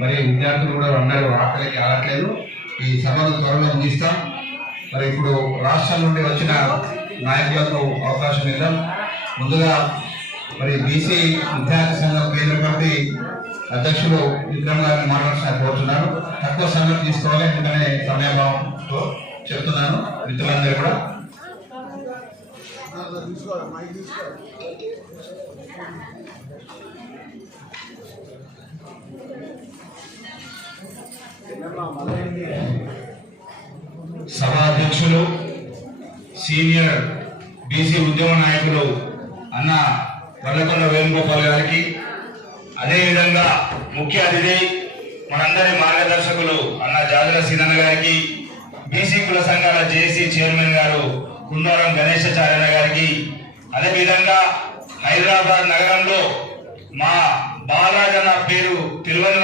మరి విద్యార్థులు కూడా అందరూ ఆకలికి ఆగట్లేదు. ఈ సభను త్వరలో ముగిస్తాం. మరి ఇప్పుడు రాష్ట్రం నుండి వచ్చిన నాయకులకు అవకాశం ఇద్దాం. ముందుగా మరి బీసీ విద్యార్థి సంఘం కేంద్ర కమిటీ అధ్యక్షులు విక్రమ్ గారిని మాట్లాడాల్సిన కోరుతున్నాను. తక్కువ సమయం తీసుకోవాలి, ఎందుకనే సమయభావంతో చెప్తున్నాను. మిత్రులందరూ కూడా సభాధ్యక్షులు సీనియర్ బీసీ ఉద్యమ నాయకులు అన్న వల్లకొండ వేణుగోపాల్ గారికి, అదేవిధంగా ముఖ్య అతిథి మనందరి మార్గదర్శకులు అన్న జాజల సీనన్న గారికి, బీసీ కుల సంఘాల జేఏసీ చైర్మన్ గారు కుండారం గణేశాచార్య గారికి, అదేవిధంగా హైదరాబాద్ నగరంలో మా బాలరాజన్న పేరు తెలియని